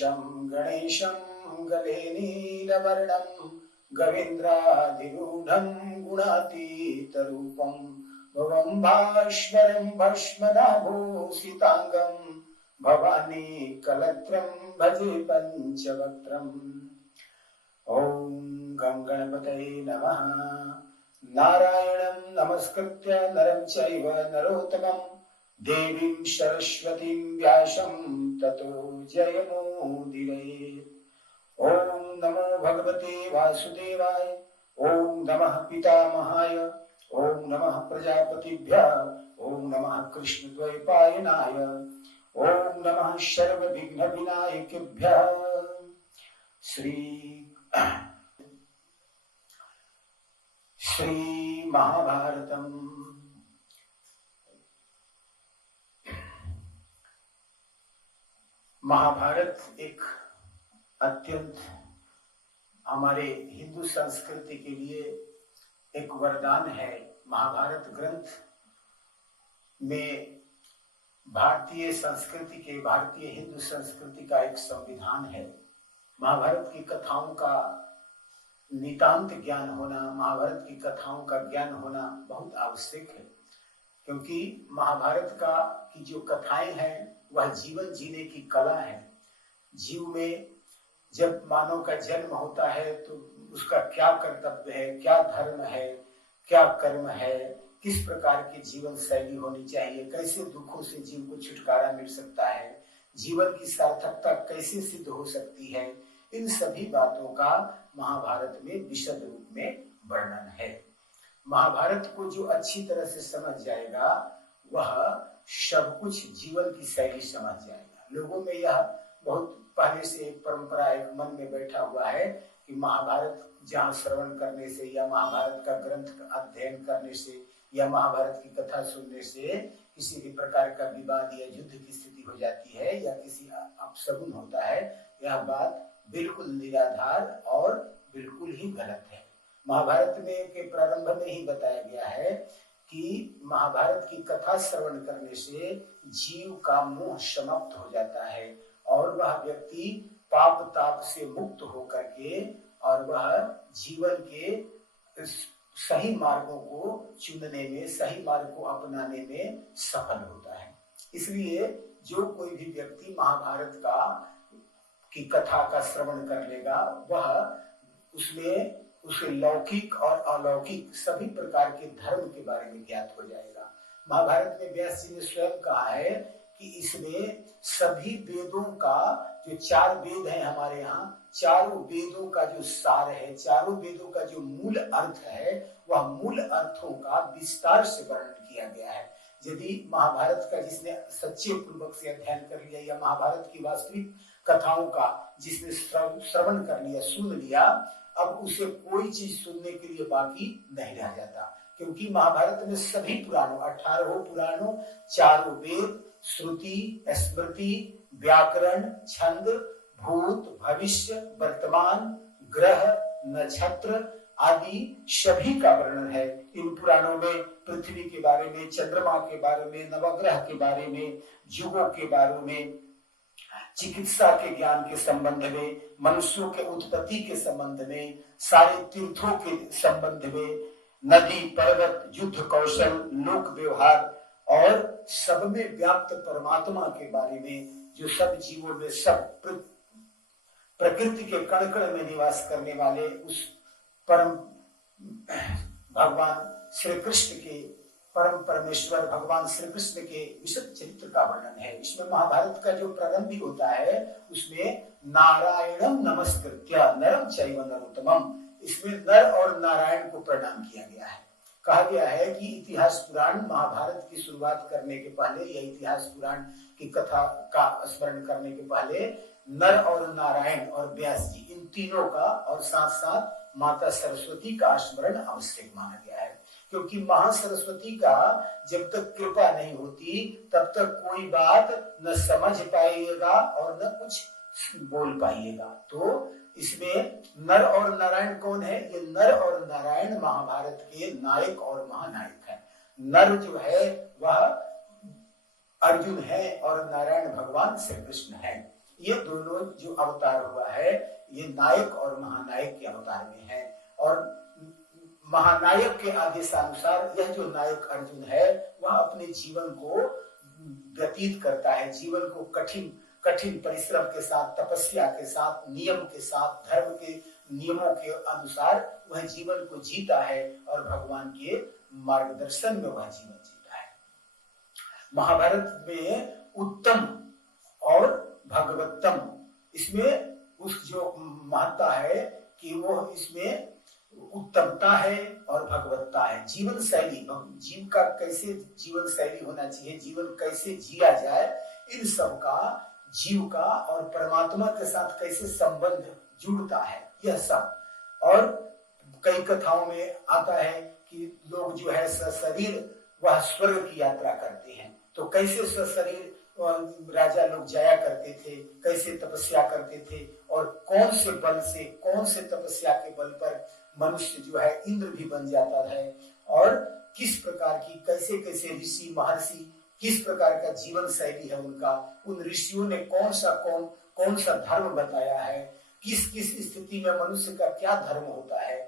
गणेशं गणेशं गले नीलवर्णं गवेन्द्राधिरूढं गुणातीतरूपं भवं भास्वरं भस्मनाभूषितांगं भवानी कलत्रं भजे पंचवक्त्रम्। ओम गं गणपतये नमः। नारायणं नमस्कृत्य नरं चैव नरोत्तमं देवीं सरस्वतीं व्यासं ततो जयमुदीरयेत्। ओम नमो भगवते वासुदेवाय। ओम नमः पितामहाय। ओम नमः प्रजापतिभ्यः। ओम नमः कृष्णद्वैपायनाय। ओम नमः सर्वविघ्नविनायकेभ्यः। श्री महाभारतम। महाभारत एक अत्यंत हमारे हिंदू संस्कृति के लिए एक वरदान है। महाभारत ग्रंथ में भारतीय संस्कृति के, भारतीय हिंदू संस्कृति का एक संविधान है। महाभारत की कथाओं का नितांत ज्ञान होना, महाभारत की कथाओं का ज्ञान होना बहुत आवश्यक है, क्योंकि महाभारत का की जो कथाएं हैं वह जीवन जीने की कला है। जीव में जब मानव का जन्म होता है तो उसका क्या कर्तव्य है, क्या धर्म है, क्या कर्म है, किस प्रकार की जीवन शैली होनी चाहिए, कैसे दुखों से जीव को छुटकारा मिल सकता है, जीवन की सार्थकता कैसे सिद्ध हो सकती है, इन सभी बातों का महाभारत में विशद रूप में वर्णन है। महाभारत को जो अच्छी तरह से समझ जाएगा वह सब कुछ जीवन की शैली समझ जाएगा। लोगों में यह बहुत पहले से एक परंपरा, एक मन में बैठा हुआ है कि महाभारत जहाँ श्रवण करने से या महाभारत का ग्रंथ अध्ययन करने से या महाभारत की कथा सुनने से किसी भी प्रकार का विवाद या युद्ध की स्थिति हो जाती है या किसी अपशगुन होता है, यह बात बिल्कुल निराधार और बिल्कुल ही गलत है। महाभारत में के प्रारंभ में ही बताया गया है कि महाभारत की कथा श्रवण करने से जीव का मोह समाप्त हो जाता है और वह व्यक्ति पाप ताप से मुक्त होकर के और वह जीवन के सही मार्गों को चुनने में, सही मार्ग को अपनाने में सफल होता है। इसलिए जो कोई भी व्यक्ति महाभारत की कथा का श्रवण कर लेगा वह उसमें उसे लौकिक और अलौकिक सभी प्रकार के धर्म के बारे में ज्ञात हो जाएगा। महाभारत में व्यास जी ने स्वयं कहा है कि इसमें सभी वेदों का, जो 4 वेद हैं हमारे यहाँ, चारों वेदों का जो सार है, चारों वेदों का जो मूल अर्थ है, वह मूल अर्थों का विस्तार से वर्णन किया गया है। यदि महाभारत का जिसने सच्चे पूर्वक से अध्ययन कर लिया या महाभारत की वास्तविक कथाओं का जिसने श्रवण कर लिया, सुन लिया, अब उसे कोई चीज सुनने के लिए बाकी नहीं रह जाता, क्योंकि महाभारत में सभी पुराणों, 18 पुराणों, 4 वेद, श्रुति, स्मृति, व्याकरण, छंद, भूत, भविष्य, वर्तमान, ग्रह, नक्षत्र आदि सभी का वर्णन है। इन पुराणों में पृथ्वी के बारे में, चंद्रमा के बारे में, नवग्रह के बारे में, युगों के बारे में, चिकित्सा के ज्ञान के संबंध में, मनुष्यों के उत्पत्ति के संबंध में, सारे तीर्थों के संबंध में, नदी, पर्वत, युद्ध कौशल, लोक व्यवहार और सब में व्याप्त परमात्मा के बारे में, जो सब जीवों में, सब प्रकृति के कण कण में निवास करने वाले उस परम भगवान श्री कृष्ण के, परम परमेश्वर भगवान श्री कृष्ण के विशुद्ध चरित्र का वर्णन है। इसमें महाभारत का जो प्रारंभ भी होता है उसमें नारायणम नमस्कृत्य नरं चैव नरोत्तमम्, इसमें नर और नारायण को प्रणाम किया गया है। कहा गया है कि इतिहास पुराण महाभारत की शुरुआत करने के पहले या इतिहास पुराण की कथा का स्मरण करने के पहले नर और नारायण और व्यास जी, इन तीनों का और साथ साथ माता सरस्वती का स्मरण आवश्यक माना गया है, क्योंकि महासरस्वती का जब तक कृपा नहीं होती तब तक कोई बात न समझ पाइएगा और न कुछ बोल पाइएगा। तो इसमें नर और नारायण कौन है? ये नर और नारायण महाभारत के नायक और महानायक है। नर जो है वह अर्जुन है और नारायण भगवान श्री कृष्ण है। ये दोनों जो अवतार हुआ है ये नायक और महानायक के अवतार में है। और महानायक के आदेशानुसार यह जो नायक अर्जुन है वह अपने जीवन को व्यतीत करता है, जीवन को कठिन कठिन परिश्रम के साथ, तपस्या के साथ, नियम के साथ, धर्म के नियमों के अनुसार वह जीवन को जीता है और भगवान के मार्गदर्शन में वह जीवन जीता है। महाभारत में उत्तम और भगवत्तम, इसमें उस जो महत्ता है कि वो इसमें उत्तमता है और भगवत्ता है। जीवन शैली, जीव का कैसे जीवन शैली होना चाहिए, जीवन कैसे जिया जाए, इन सब का जीव का और परमात्मा के साथ कैसे संबंध जुड़ता है, यह सब। और कई कथाओं में आता है कि लोग जो है सशरीर वह स्वर्ग की यात्रा करते हैं, तो कैसे सशरीर राजा लोग जाया करते थे, कैसे तपस्या करते थे और कौन से बल से, कौन से तपस्या के बल पर मनुष्य जो है इंद्र भी बन जाता है, और किस प्रकार की कैसे कैसे ऋषि महर्षि किस प्रकार का जीवन शैली है उनका, उन ऋषियों ने कौन सा धर्म बताया है, किस किस स्थिति में मनुष्य का क्या धर्म होता है।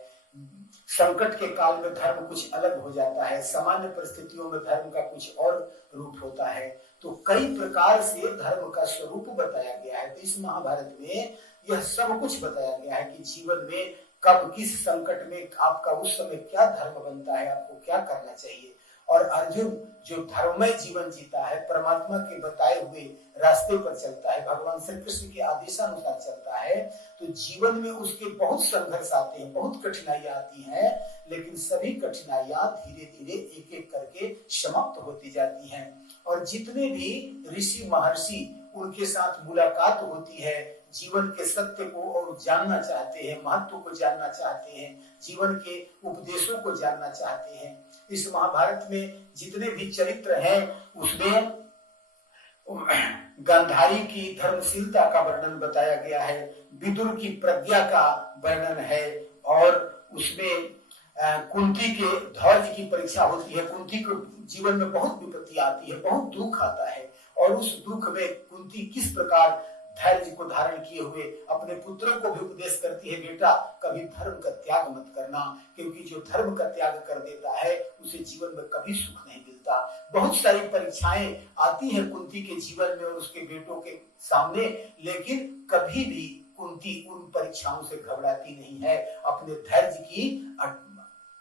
संकट के काल में धर्म कुछ अलग हो जाता है, सामान्य परिस्थितियों में धर्म का कुछ और रूप होता है। तो कई प्रकार से धर्म का स्वरूप बताया गया है। तो इस महाभारत में यह सब कुछ बताया गया है कि जीवन में कब किस संकट में आपका उस समय क्या धर्म बनता है, आपको क्या करना चाहिए। और अर्जुन जो धर्ममय जीवन जीता है, परमात्मा के बताए हुए रास्ते पर चलता है, भगवान श्री कृष्ण के आदेशानुसार चलता है, तो जीवन में उसके बहुत संघर्ष आते हैं, बहुत कठिनाइयां आती हैं, लेकिन सभी कठिनाइयां धीरे धीरे एक एक करके समाप्त होती जाती हैं। और जितने भी ऋषि महर्षि उनके साथ मुलाकात होती है, जीवन के सत्य को और जानना चाहते हैं, महत्व को जानना चाहते हैं, जीवन के उपदेशों को जानना चाहते हैं। इस महाभारत में जितने भी चरित्र हैं उसमें गांधारी की धर्मशीलता का वर्णन बताया गया है, विदुर की प्रज्ञा का वर्णन है, और उसमें कुंती के धैर्य की परीक्षा होती है। कुंती को जीवन में बहुत विपत्ति आती है, बहुत दुख आता है, और उस दुख में कुंती किस प्रकार धैर्य को धारण किए हुए अपने पुत्रों को भी उपदेश करती है, बेटा कभी धर्म का त्याग मत करना, क्योंकि जो धर्म का त्याग कर देता है उसे जीवन में कभी सुख नहीं मिलता। बहुत सारी परीक्षाएं आती हैं कुंती के जीवन में और उसके बेटों के सामने, लेकिन कभी भी कुंती उन परीक्षाओं से घबराती नहीं है, अपने धैर्य की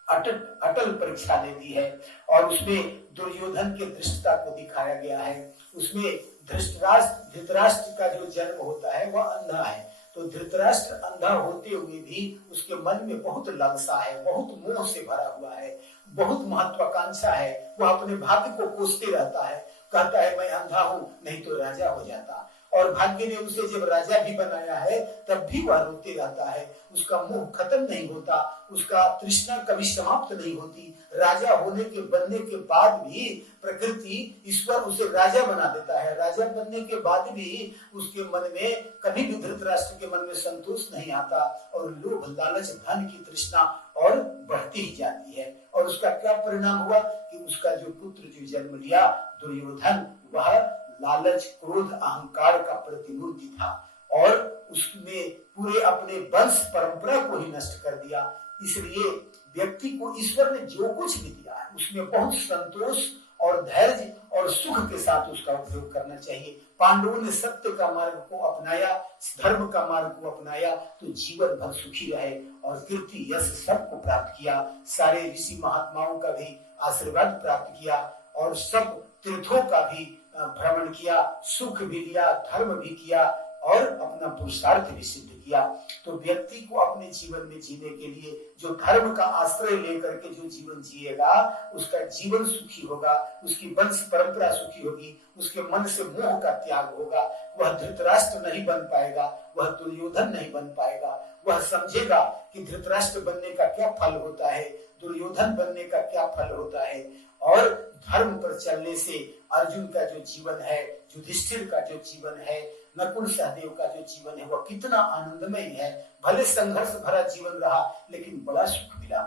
अटल परीक्षा लेती है। और उसमें दुर्योधन के दृष्टता को दिखाया गया है। उसमें धृतराष्ट्र का जो जन्म होता है वह अंधा है, तो धृतराष्ट्र अंधा होते हुए भी उसके मन में बहुत लालसा है, बहुत मोह से भरा हुआ है, बहुत महत्वाकांक्षा है, वह अपने भाग्य को कोसते रहता है, कहता है मैं अंधा हूं नहीं तो राजा हो जाता, और भाग्य ने उसे जब राजा भी बनाया है तब भी वह रोते रहता है, उसका मोह खत्म नहीं होता, उसका तृष्णा कभी समाप्त नहीं होती। राजा होने के बनने के बाद भी प्रकृति ईश्वर उसे राजा बना देता है, राजा बनने के बाद भी उसके मन में कभी भी धृतराष्ट्र के मन में संतोष नहीं आता, और लोभ लालच धन की तृष्णा और बढ़ती ही जाती है। और उसका क्या परिणाम हुआ कि उसका जो पुत्र जो जन्म लिया दुर्योधन, वह लालच क्रोध अहंकार का प्रतिमूर्ति था, और उसने पूरे अपने वंश परंपरा को ही नष्ट कर दिया। इसलिए व्यक्ति को ईश्वर ने जो कुछ भी दिया है उसमें बहुत संतोष और धैर्य और सुख के साथ उसका उपयोग करना चाहिए। पांडवों ने सत्य का मार्ग को अपनाया, धर्म का मार्ग को अपनाया, तो जीवन भर सुखी रहे और कीर्ति यश सबको प्राप्त किया। सारे ऋषि महात्माओं का भी आशीर्वाद प्राप्त किया, और सब तीर्थों का भी भ्रमण किया, सुख भी लिया, धर्म भी किया, और अपना पुरुषार्थ भी सिद्ध किया। तो व्यक्ति को अपने जीवन में जीने के लिए जो धर्म का आश्रय लेकर के जो जीवन जिएगा उसका जीवन सुखी होगा, उसकी वंश परंपरा सुखी होगी, उसके मन से मोह का त्याग होगा, वह धृतराष्ट्र नहीं बन पाएगा, वह दुर्योधन नहीं बन पाएगा। वह समझेगा कि धृतराष्ट्र बनने का क्या फल होता है, दुर्योधन बनने का क्या फल होता है, और धर्म पर चलने से अर्जुन का जो जीवन है, युधिष्ठिर का जो जीवन है, नकुल सहदेव का जो जीवन है वह कितना आनंदमय है। भले संघर्ष भरा जीवन रहा लेकिन बड़ा सुख मिला।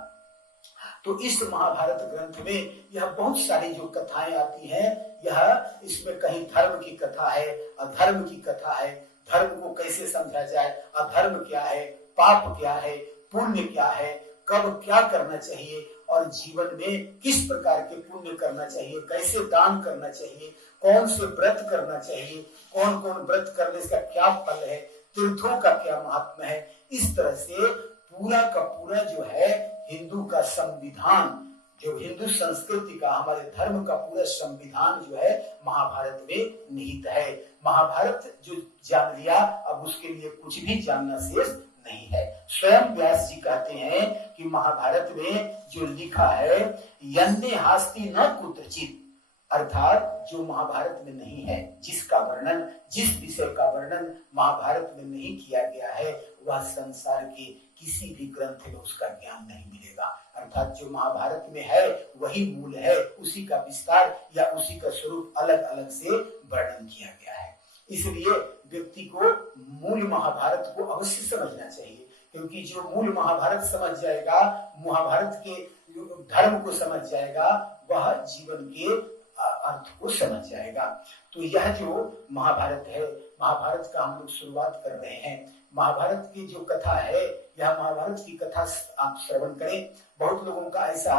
तो इस महाभारत ग्रंथ में यह बहुत सारी जो कथाएं आती हैं, यह इसमें कहीं धर्म की कथा है, अधर्म की कथा है, धर्म को कैसे समझा जाए, अधर्म क्या है, पाप क्या है, पुण्य क्या है, कब क्या करना चाहिए और जीवन में किस प्रकार के पुण्य करना चाहिए, कैसे दान करना चाहिए, कौन से व्रत करना चाहिए, कौन कौन व्रत करने का क्या फल है, तीर्थों का क्या महात्म है। इस तरह से पूरा का पूरा जो है हिंदू का संविधान, जो हिंदू संस्कृति का, हमारे धर्म का पूरा संविधान जो है महाभारत में निहित है। महाभारत जो जान लिया, अब उसके लिए कुछ भी जानना शेष नहीं है। स्वयं व्यास जी कहते हैं कि महाभारत में जो लिखा है यन्ने हास्ति न कुत्रचित, अर्थात जो महाभारत में नहीं है, जिसका वर्णन, जिस विषय का वर्णन महाभारत में नहीं किया गया है, वह संसार के किसी भी ग्रंथ में उसका ज्ञान नहीं मिलेगा। अर्थात जो महाभारत में है वही मूल है, उसी का विस्तार या उसी का स्वरूप अलग अलग से वर्णन किया गया है। इसलिए व्यक्ति को मूल महाभारत को अवश्य समझना चाहिए, क्योंकि जो मूल महाभारत समझ जाएगा, महाभारत के धर्म को समझ जाएगा, वह जीवन के अर्थ को समझ जाएगा। तो यह जो महाभारत है, महाभारत का हम लोग शुरुआत कर रहे हैं। महाभारत की जो कथा है, यह महाभारत की कथा आप श्रवण करें। बहुत लोगों का ऐसा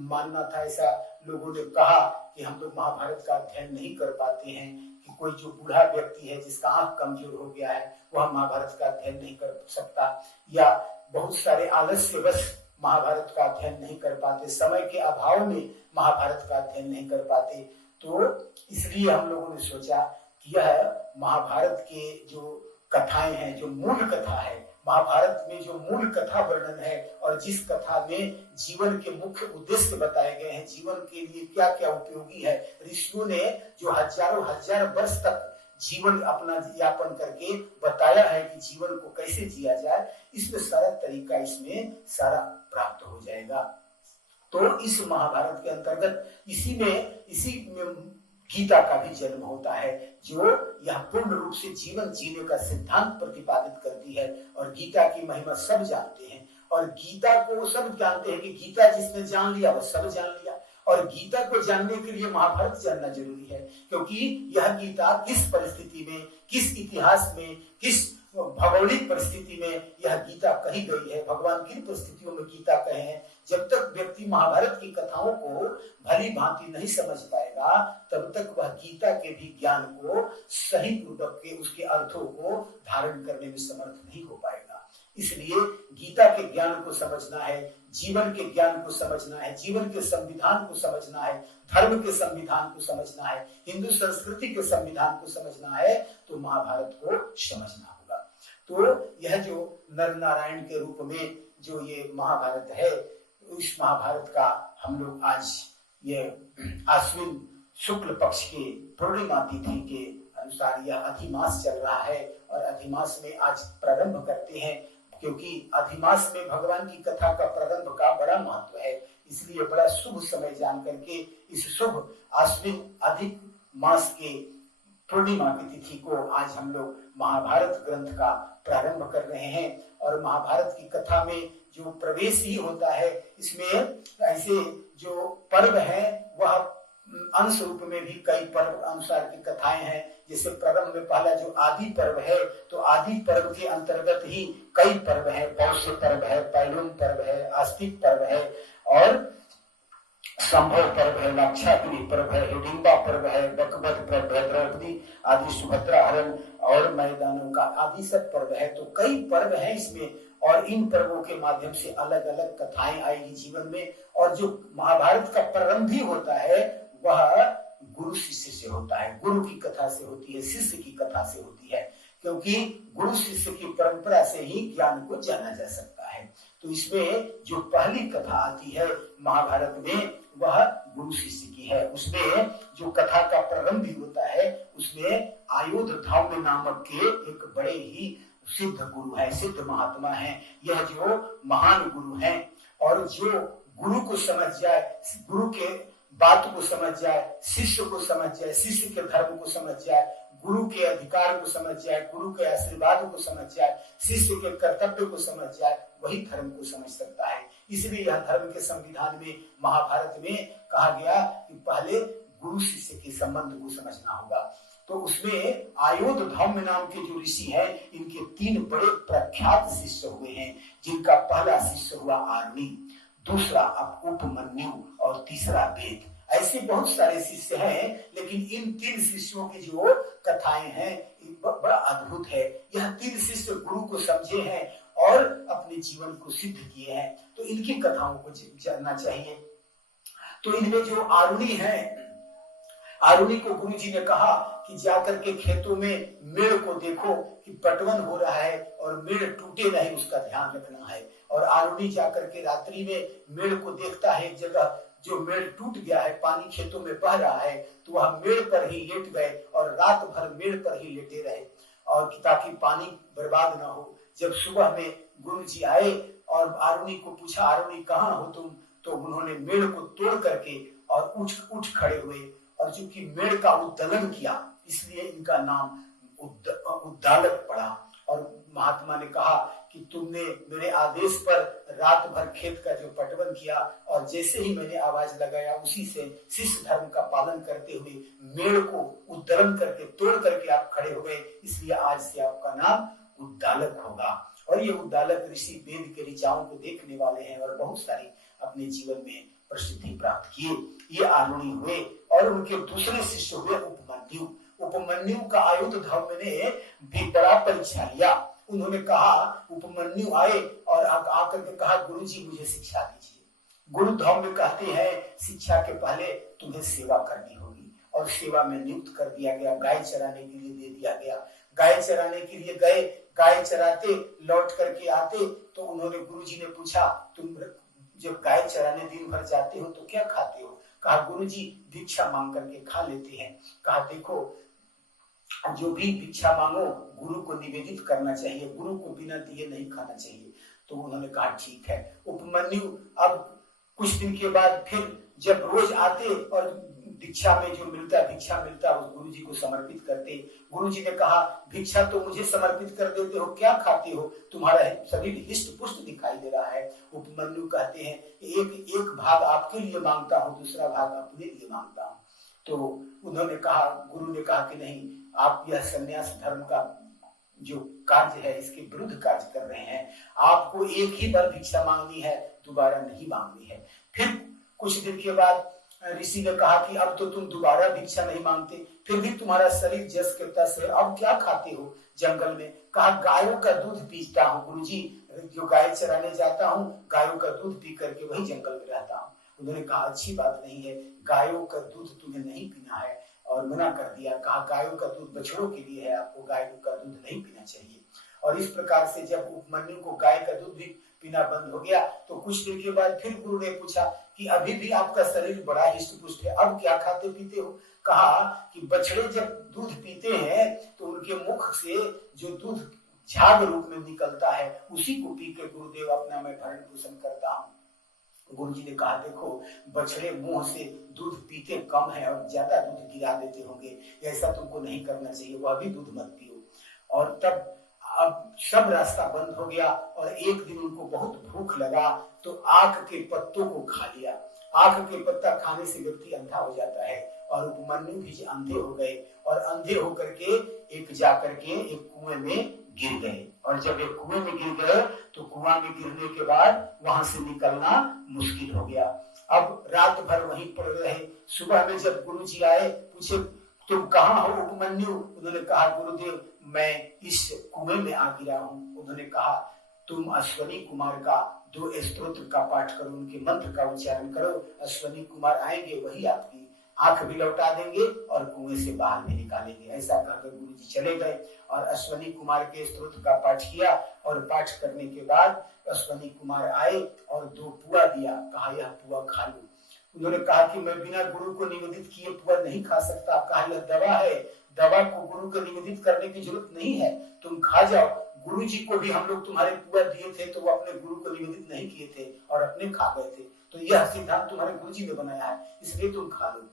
मानना था, ऐसा लोगों ने कहा कि हम लोग महाभारत का अध्ययन नहीं कर पाते हैं, कि कोई जो बूढ़ा व्यक्ति है जिसका आंख कमजोर हो गया है वह महाभारत का अध्ययन नहीं कर सकता, या बहुत सारे आलस्यवश महाभारत का अध्ययन नहीं कर पाते, समय के अभाव में महाभारत का अध्ययन नहीं कर पाते। तो इसलिए हम लोगों ने सोचा कि यह महाभारत के जो कथाएं हैं, जो मूल कथा है, महाभारत में जो मूल कथा वर्णन है और जिस कथा में जीवन के मुख्य उद्देश्य बताए गए हैं, जीवन के लिए क्या क्या उपयोगी है, ऋषियों ने जो हजारों हजार वर्ष तक जीवन अपना यापन करके बताया है कि जीवन को कैसे जिया जाए, इसमें सारा तरीका इसमें सारा प्राप्त हो जाएगा। तो इस महाभारत के अंतर्गत इसी में गीता का भी जन्म होता है, जो यह पूर्ण रूप से जीवन जीने का सिद्धांत प्रतिपादित करती है। और गीता की महिमा सब जानते हैं, और गीता को सब जानते हैं कि गीता जिसने जान लिया वह सब जान लिया। और गीता को जानने के लिए महाभारत जानना जरूरी है, क्योंकि यह गीता किस परिस्थिति में, किस इतिहास में, किस भौगोलिक परिस्थिति में यह गीता कही गई है, भगवान किन परिस्थितियों में गीता कहे हैं। जब तक व्यक्ति महाभारत की कथाओं को भली भांति नहीं समझ पाएगा, तब तक वह गीता के भी ज्ञान को सही पूर्वक के उसके अर्थों को धारण करने में समर्थ नहीं हो पाएगा। इसलिए गीता के ज्ञान को समझना है, जीवन के ज्ञान को समझना है, जीवन के संविधान को समझना है, धर्म के संविधान को समझना है, हिंदू संस्कृति के संविधान को समझना है, तो महाभारत को समझना होगा। तो यह जो नर नारायण के रूप में जो ये महाभारत है, इस महाभारत का हम लोग आज ये आश्विन शुक्ल पक्ष के पूर्णिमा तिथि के अनुसार यह अधिमास चल रहा है, और अधिमास में आज प्रारंभ करते हैं, क्योंकि अधिमास में भगवान की कथा का प्रारंभ का बड़ा महत्व है। इसलिए बड़ा शुभ समय जान करके इस शुभ आश्विन अधिक मास के पूर्णिमा की तिथि को आज हम लोग महाभारत ग्रंथ का प्रारंभ कर रहे हैं। और महाभारत की कथा में जो प्रवेश ही होता है, इसमें ऐसे जो पर्व है वह अंश रूप में भी कई पर्व अनुसार की कथाएं हैं। जैसे प्रारंभ में पहला जो आदि पर्व है, तो आदि पर्व के अंतर्गत ही कई पर्व है, पौष पर्व है, पैलुम पर्व है, आस्तिक पर्व है, और संभव पर्व है, लाक्षागृह पर्व है, हिडिंबा पर्व है, बकवध पर्व है, द्रौपदी आदि सुभद्रा हरण और मैदानों का आदि सब पर्व है। तो कई पर्व है इसमें, और इन पर्वों के माध्यम से अलग अलग कथाएं आएगी जीवन में। और जो महाभारत का प्रारंभ भी होता है वह गुरु शिष्य से होता है, गुरु की कथा से होती है, शिष्य की कथा से होती है, क्योंकि गुरु शिष्य की परंपरा से ही ज्ञान को जाना जा सकता है। तो इसमें जो पहली कथा आती है महाभारत में वह गुरु शिष्य की है। उसमें जो कथा का प्रारंभ भी होता है, उसमें आयुधधाम नामक के एक बड़े ही सिद्ध गुरु है, सिद्ध महात्मा है। यह जो महान गुरु है, और जो गुरु को समझ जाए, गुरु के बात को समझ जाए, शिष्य को समझ जाए, शिष्य के धर्म को समझ जाए, गुरु के अधिकार को समझ जाए, गुरु के आशीर्वाद को समझ जाए, शिष्य के कर्तव्य को समझ जाए, वही धर्म को समझ सकता है। इसलिए यह धर्म के संविधान में, महाभारत में कहा गया कि पहले गुरु शिष्य के संबंध को समझना होगा। तो उसमें आयोध धम्म नाम के जो ऋषि हैं, इनके 3 बड़े प्रख्यात शिष्य हुए हैं, जिनका पहला शिष्य हुआ आर्णी, दूसरा उपमन्यु और तीसरा वेद। ऐसे बहुत सारे शिष्य हैं, लेकिन इन 3 शिष्यों की जो कथाएं हैं बड़ा अद्भुत है। यह 3 शिष्य गुरु को समझे हैं और अपने जीवन को सिद्ध किए हैं, तो इनकी कथाओं को जानना चाहिए। तो इनमें जो आरुणी है, आरुणी को गुरु जी ने कहा कि जाकर के खेतों में मेड़ को देखो कि पटवन हो रहा है और मेड़ टूटे नहीं, उसका ध्यान रखना है। और आरुणी जाकर के रात्रि में मेड़ को देखता है, एक जगह जो मेड़ टूट गया है, पानी खेतों में बह रहा है, तो वह मेड़ पर ही लेट गए और रात भर मेड़ पर ही लेटे रहे, और ताकि पानी बर्बाद ना हो। जब सुबह में गुरु जी आए और आरुणी को पूछा, आरुणी कहाँ हो तुम, तो उन्होंने मेड़ को तोड़ करके और उठ खड़े हुए, और चूंकि मेड़ का उद्दलन किया इसलिए इनका नाम उद्दालक पड़ा। और महात्मा ने कहा कि तुमने मेरे आदेश पर रात भर खेत का जो पटवन किया, और जैसे ही मैंने आवाज लगाया उसी से शिष्य धर्म का पालन करते हुए मेड़ को उद्धरण करके तोड़ करके आप खड़े हो गए, इसलिए आज से आपका नाम उद्दालक होगा। और ये उद्दालक ऋषि वेद के ऋचाओं को देखने वाले हैं और बहुत सारी अपने जीवन में प्रसिद्धि प्राप्त किए। ये आरुणी हुए, और उनके दूसरे शिष्य हुए उपमन्यु। उपमन्यु का आयुध धम्म ने भी बड़ा परीक्षा लिया। उन्होंने कहा, उपमन्यु आए और आकर के कहा, गुरु जी मुझे शिक्षा दीजिए। गुरु धम्म कहते हैं शिक्षा के पहले तुम्हें सेवा करनी होगी, और सेवा में नियुक्त कर दिया गया। गाय चराने के लिए दे दिया गया। गाय चराने के लिए गए, गाय चराते लौट करके आते तो उन्होंने, गुरु जी ने पूछा, तुम जब गाय चराने दिन भर जाते हो तो क्या खाते हो? कहा, गुरु जी भिक्षा मांग करके खा लेते हैं। कहा, देखो जो भी भिक्षा मांगो गुरु को निवेदित करना चाहिए, गुरु को बिना दिए नहीं खाना चाहिए। तो उन्होंने कहा ठीक है। उपमन्यु अब कुछ दिन के बाद फिर जब रोज आते और भिक्षा में जो भिक्षा मिलता उस गुरु जी को समर्पित करते। गुरु जी ने कहा, भिक्षा तो मुझे समर्पित कर देते हो, क्या खाते हो? तुम्हारा शरीर हिष्ट पुष्ट दिखाई दे रहा है। उपमन्यु कहते हैं, एक भाग आपके लिए मांगता हूँ, दूसरा भाग अपने लिए मांगता हूँ। तो उन्होंने कहा, गुरु ने कहा कि नहीं, आप यह संन्यास धर्म का जो कार्य है इसके विरुद्ध कार्य कर रहे हैं। आपको एक ही बार भिक्षा मांगनी है, दोबारा नहीं मांगनी है। फिर कुछ दिन के बाद ऋषि ने कहा कि अब तो तुम दोबारा भिक्षा नहीं मांगते, फिर भी तुम्हारा शरीर जस के तस है, अब क्या खाते हो जंगल में? कहा, गायों का दूध पीता हूँ गुरुजी, जो गाय चराने जाता हूँ गायों का दूध पी करके वही जंगल में रहता हूँ। उन्होंने कहा, अच्छी बात नहीं है, गायों का दूध तुम्हें नहीं पीना है, और मना कर दिया। कहा, गायों का दूध बछड़ों के लिए है, आपको गायों का दूध नहीं पीना चाहिए। और इस प्रकार से जब उपमन्यु को गाय का दूध भी पीना बंद हो गया, तो कुछ दिन के बाद फिर गुरु ने पूछा कि अभी भी आपका शरीर बड़ा हिष्ट पुष्ट है, अब क्या खाते पीते हो? कहा कि बछड़े जब दूध पीते हैं तो उनके मुख से जो दूध झाग रूप में निकलता है उसी को पी के गुरुदेव अपना मैं भरण पोषण करता हूँ। गुरु जी ने कहा, देखो बछड़े मुंह से दूध पीते कम है और ज्यादा दूध गिरा देते होंगे, ऐसा तुमको नहीं करना चाहिए, वह भी दूध मत पियो। और तब अब सब रास्ता बंद हो गया, और एक दिन उनको बहुत भूख लगा तो आक के पत्तों को खा लिया। आक के पत्ता खाने से व्यक्ति अंधा हो जाता है, और उपमन्यु भी अंधे हो गए, और अंधे होकर के एक जाकर के एक कुएं में गिर गए। और जब एक कुएं में गिर गए तो कुआं में गिरने के बाद वहां से निकलना मुश्किल हो गया। अब रात भर वहीं पड़ रहे। सुबह में जब गुरु जी आए, पूछे तुम कहाँ हो उपमन्यु? उन्होंने कहा, गुरुदेव मैं इस कुएं में आ गिरा हूँ। उन्होंने कहा, तुम अश्वनी कुमार का 2 स्तोत्र का पाठ करो, उनके मंत्र का उच्चारण करो, अश्वनी कुमार आएंगे, वही आपकी आंख भी लौटा देंगे और कुएं से बाहर भी निकालेंगे। ऐसा कहकर गुरु जी चले गए और अश्वनी कुमार के स्तोत्र का पाठ किया, और पाठ करने के बाद अश्वनी कुमार आए और 2 पुआ दिया। कहा, यह पुआ खा लो। उन्होंने कहा कि मैं बिना गुरु को निवेदित किए पुआ नहीं खा सकता। कहा, यह दवा है, दवा को गुरु को निवेदित करने की जरूरत नहीं है, तुम खा जाओ। गुरु जी को भी हम लोग तुम्हारे पुआ दिए थे तो वो अपने गुरु को निवेदित नहीं किए थे और अपने खा गए थे, तो यह सिद्धांत तुम्हारे गुरु जी ने बनाया है, इसलिए तुम खा लो।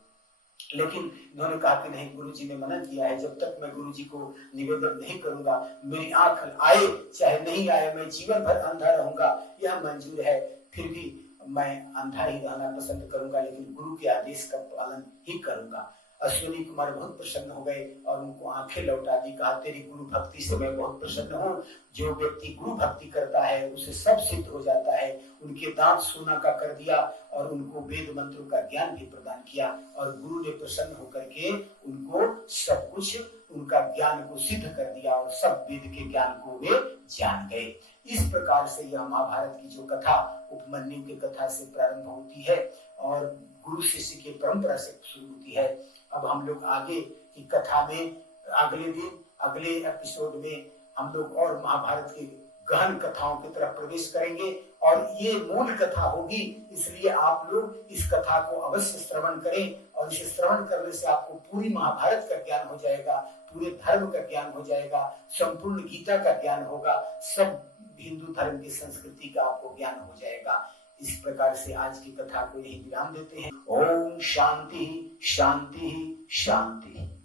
लेकिन इन्होंने कहा कि नहीं, गुरु जी ने मना किया है, जब तक मैं गुरु जी को निवेदन नहीं करूंगा, मेरी आंख आए चाहे नहीं आए, मैं जीवन भर अंधा रहूंगा, यह मंजूर है। फिर भी मैं अंधा ही रहना पसंद करूंगा, लेकिन गुरु के आदेश का पालन ही करूंगा। अश्विनी कुमार बहुत प्रसन्न हो गए और उनको आंखें लौटा दी। कहा तेरी गुरु भक्ति से मैं बहुत प्रसन्न हूँ। जो व्यक्ति गुरु भक्ति करता है उसे सब सिद्ध हो जाता है। उनके दांत सोना का कर दिया और उनको वेद मंत्रों का ज्ञान भी प्रदान किया और गुरु ने प्रसन्न होकर के उनको सब कुछ उनका ज्ञान को सिद्ध कर दिया और सब वेद के ज्ञान को वे जान गए। इस प्रकार से यह महाभारत की जो कथा उपमन्यु की कथा से प्रारंभ होती है और गुरु शिष्य की परंपरा से शुरू होती है। अब हम लोग आगे की कथा में अगले दिन अगले एपिसोड में हम लोग और महाभारत की गहन कथाओं की तरफ प्रवेश करेंगे और ये मूल कथा होगी, इसलिए आप लोग इस कथा को अवश्य श्रवण करें और इसे श्रवण करने से आपको पूरी महाभारत का ज्ञान हो जाएगा, पूरे धर्म का ज्ञान हो जाएगा, संपूर्ण गीता का ज्ञान होगा, सब हिंदू धर्म की संस्कृति का आपको ज्ञान हो जाएगा। इस प्रकार से आज की कथा को यही विराम देते हैं। ओम शांति शांति शांति।